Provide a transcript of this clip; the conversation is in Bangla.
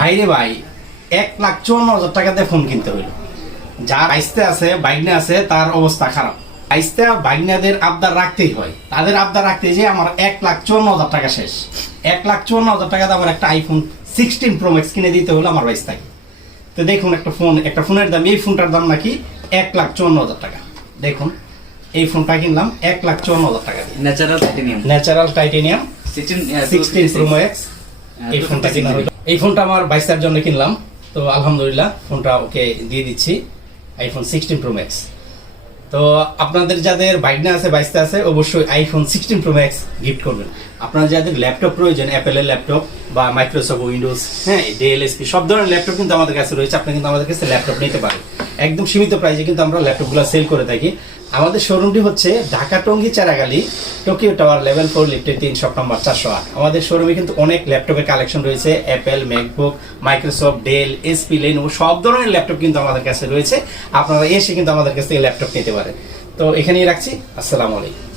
ভাইরে ভাই 1,54,000 টাকা দিয়ে ফোন কিনতে হইল। যার আইস্তে আছে বাইকনা আছে তার অবস্থা খারাপ। আইস্তে বাইকনাদের আবদার রাখতেই হয়, তাদের আবদার রাখতে যে আমার 1,54,000 টাকা শেষ। 1,54,000 টাকা দিয়ে আমার একটা আইফোন 16 প্রো ম্যাক্স কিনে দিতে হলো আমার বাইস্তাকে। তো দেখুন একটা ফোনের দাম, এই ফোনটার দাম নাকি 1,54,000 টাকা। দেখুন এই ফোনটা কিনলাম 1,54,000 টাকা দিয়ে, ন্যাচারাল টাইটেনিয়াম 16 প্রো ম্যাক্স। এই ফোনটা কিনা হলো, এই ফোনটা আমার বাইস্তার জন্য কিনলাম। তো আলহামদুলিল্লাহ ফোনটা ওকে দিয়ে দিচ্ছি, আইফোন 16 প্রো ম্যাক্স। তো আপনাদের যাদের বাইকনা আছে বাইস্তা আছে অবশ্যই আইফোন 16 প্রো ম্যাক্স গিফট করবেন। আপনার যাদের ল্যাপটপ প্রয়োজন, অ্যাপেলের ল্যাপটপ বা মাইক্রোসফট উইন্ডোজ, হ্যাঁ ডেল এসপি সব ধরনের ল্যাপটপ কিন্তু আমাদের কাছে রয়েছে। আপনি কিন্তু আমাদের কাছে ল্যাপটপ নিতে পারেন একদম সীমিত প্রাইসে, কিন্তু আমরা ল্যাপটপগুলো সেল করে থাকি। আমাদের শোরুমটি হচ্ছে Dhaka Tongi চারাগালি Tokyo tower level 4 লিফটের 3 শপ নম্বর 408। আমাদের শোরুমে কিন্তু অনেক ল্যাপটপের কালেকশন রয়েছে, অ্যাপেল, ম্যাকবুক, মাইক্রোসফট, ডেল, এসপি, লেনোভো সব ধরনের ল্যাপটপ কিন্তু আমাদের কাছে রয়েছে। আপনারা এসে কিন্তু আমাদের কাছ থেকে ল্যাপটপ নিতে পারেন। তো এখানেই রাখছি, আসসালামু আলাইকুম।